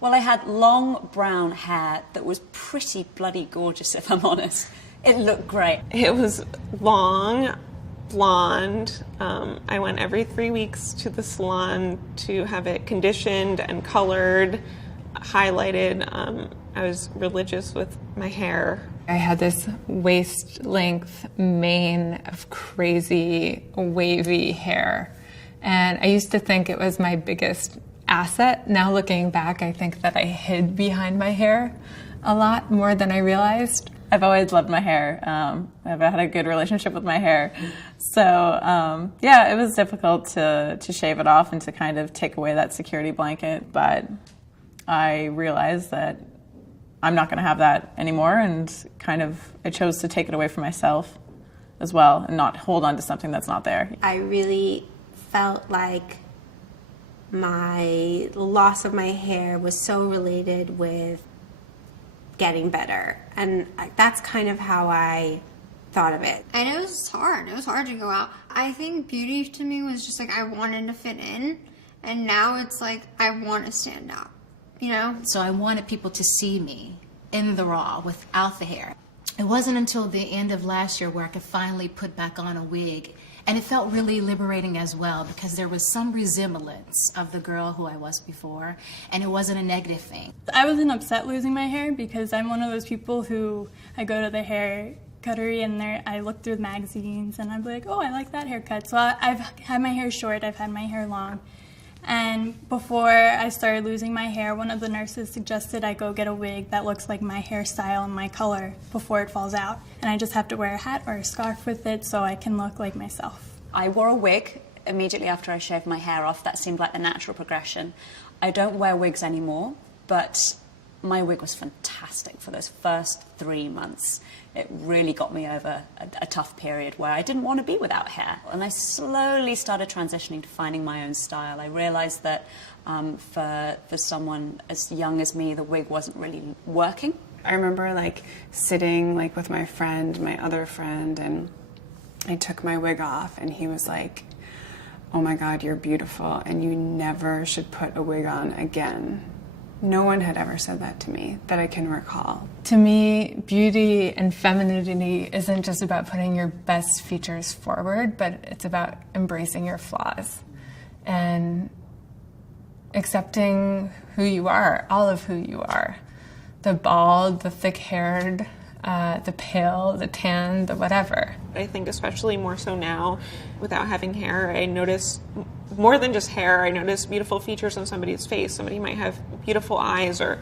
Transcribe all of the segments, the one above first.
Well, I had long brown hair that was pretty bloody gorgeous, if I'm honest. It looked great. It was long, blonde. I went every 3 weeks to the salon to have it conditioned and colored, highlighted. I was religious with my hair. I had this waist-length mane of crazy, wavy hair. And I used to think it was my biggest asset. Now looking back, I think that I hid behind my hair a lot more than I realized. I've always loved my hair. I've had a good relationship with my hair. So, yeah, it was difficult to shave it off and to kind of take away that security blanket. But I realized that I'm not going to have that anymore, and kind of I chose to take it away from myself as well and not hold on to something that's not there. I really felt like my loss of my hair was so related with getting better, and that's kind of how I thought of it. And it was hard. It was hard to go out. I think beauty to me was just like I wanted to fit in, and now it's like I want to stand out, you know? So I wanted people to see me in the raw without the hair. It wasn't until the end of last year where I could finally put back on a wig. And it felt really liberating as well, because there was some resemblance of the girl who I was before, and it wasn't a negative thing. I wasn't upset losing my hair because I'm one of those people who I go to the hair cuttery and I look through the magazines and I'm like, oh, I like that haircut. So I've had my hair short, I've had my hair long. And before I started losing my hair, one of the nurses suggested I go get a wig that looks like my hairstyle and my color before it falls out. And I just have to wear a hat or a scarf with it so I can look like myself. I wore a wig immediately after I shaved my hair off. That seemed like the natural progression. I don't wear wigs anymore, but my wig was fantastic for those first 3 months. It really got me over a tough period where I didn't want to be without hair. And I slowly started transitioning to finding my own style. I realized that for someone as young as me, the wig wasn't really working. I remember like sitting like with my friend, my other friend, and I took my wig off and he was like, oh my God, you're beautiful and you never should put a wig on again. No one had ever said that to me that I can recall. To me, beauty and femininity isn't just about putting your best features forward, but it's about embracing your flaws and accepting who you are, all of who you are. The bald, the thick-haired, the pale, the tan, the whatever. I think especially more so now, without having hair, I notice more than just hair. I notice beautiful features on somebody's face. Somebody might have beautiful eyes or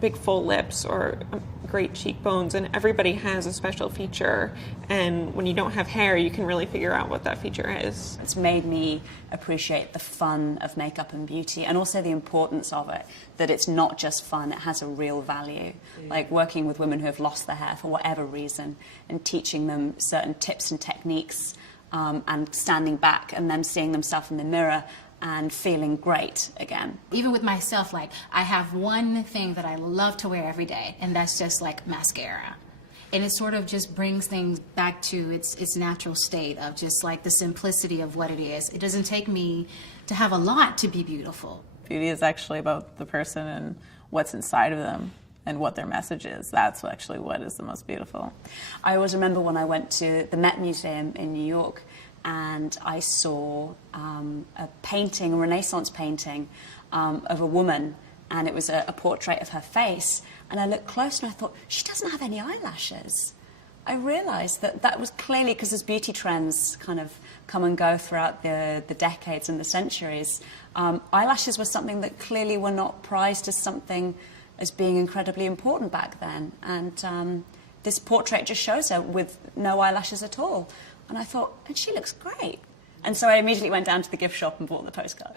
big full lips or great cheekbones, and everybody has a special feature. And when you don't have hair, you can really figure out what that feature is. It's made me appreciate the fun of makeup and beauty, and also the importance of it, that it's not just fun, it has a real value. Like working with women who have lost their hair for whatever reason and teaching them certain tips and techniques, and standing back and them seeing themselves in the mirror and feeling great again. Even with myself, like, I have one thing that I love to wear every day, and that's just like mascara. And it sort of just brings things back to its natural state of just like the simplicity of what it is. It doesn't take me to have a lot to be beautiful. Beauty is actually about the person and what's inside of them and what their message is. That's actually what is the most beautiful. I always remember when I went to the Met Museum in New York and I saw a painting, a Renaissance painting of a woman, and it was a portrait of her face. And I looked close and I thought, she doesn't have any eyelashes. I realized that that was clearly because as beauty trends kind of come and go throughout the decades and the centuries, eyelashes were something that clearly were not prized as something as being incredibly important back then. And this portrait just shows her with no eyelashes at all. And I thought, and she looks great. And so I immediately went down to the gift shop and bought the postcard.